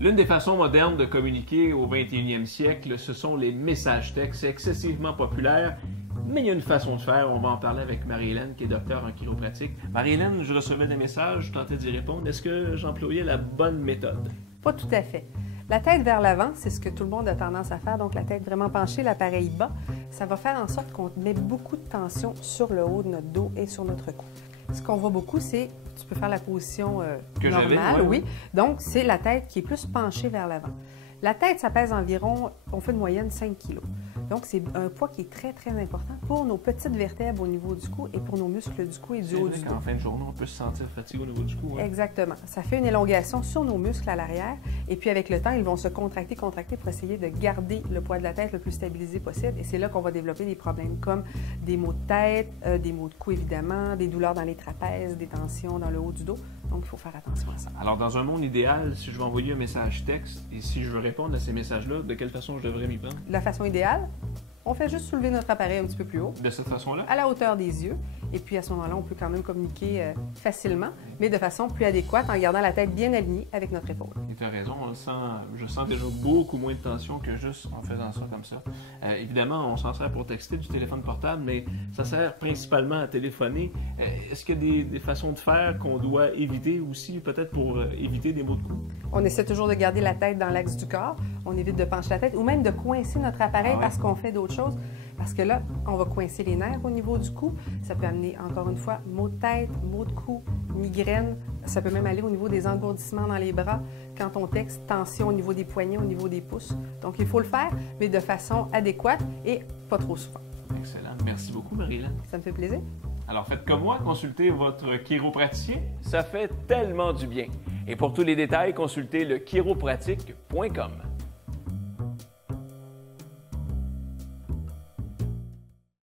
L'une des façons modernes de communiquer au 21e siècle, ce sont les messages textes. C'est excessivement populaire, mais il y a une façon de faire. On va en parler avec Marie-Hélène, qui est docteure en chiropratique. Marie-Hélène, je recevais des messages, je tentais d'y répondre. Est-ce que j'employais la bonne méthode? Pas tout à fait. La tête vers l'avant, c'est ce que tout le monde a tendance à faire, donc la tête vraiment penchée, l'appareil bas, ça va faire en sorte qu'on met beaucoup de tension sur le haut de notre dos et sur notre cou. Ce qu'on voit beaucoup, c'est, tu peux faire la position normale, oui. Donc, c'est la tête qui est plus penchée vers l'avant. La tête, ça pèse environ, on fait une moyenne 5 kg. Donc, c'est un poids qui est très, très important pour nos petites vertèbres au niveau du cou et pour nos muscles du cou et du haut du dos. En fin de journée, on peut se sentir fatigué au niveau du cou. Hein? Exactement. Ça fait une élongation sur nos muscles à l'arrière. Et puis, avec le temps, ils vont se contracter pour essayer de garder le poids de la tête le plus stabilisé possible. Et c'est là qu'on va développer des problèmes comme des maux de tête, des maux de cou, évidemment, des douleurs dans les trapèzes, des tensions dans le haut du dos. Donc, il faut faire attention à ça. Alors, dans un monde idéal, si je veux envoyer un message texte et si je veux répondre à ces messages-là, de quelle façon je devrais m'y prendre? La façon idéale, on fait juste soulever notre appareil un petit peu plus haut. De cette façon-là? À la hauteur des yeux. Et puis, à ce moment-là, on peut quand même communiquer facilement, mais de façon plus adéquate en gardant la tête bien alignée avec notre épaule. Et tu as raison, je sens déjà beaucoup moins de tension que juste en faisant ça comme ça. Évidemment, on s'en sert pour texter du téléphone portable, mais ça sert principalement à téléphoner. Est-ce qu'il y a des façons de faire qu'on doit éviter aussi, peut-être pour éviter des maux de cou? On essaie toujours de garder la tête dans l'axe du corps. On évite de pencher la tête ou même de coincer notre appareil parce qu'on fait d'autres choses. Parce que là, on va coincer les nerfs au niveau du cou. Ça peut amener, encore une fois, maux de tête, maux de cou, migraine. Ça peut même aller au niveau des engourdissements dans les bras. Quand on texte, tension au niveau des poignets, au niveau des pouces. Donc, il faut le faire, mais de façon adéquate et pas trop souvent. Excellent. Merci beaucoup, Marie-Hélène. Ça me fait plaisir. Alors, faites comme moi, consultez votre chiropraticien. Ça fait tellement du bien. Et pour tous les détails, consultez le chiropratique.com.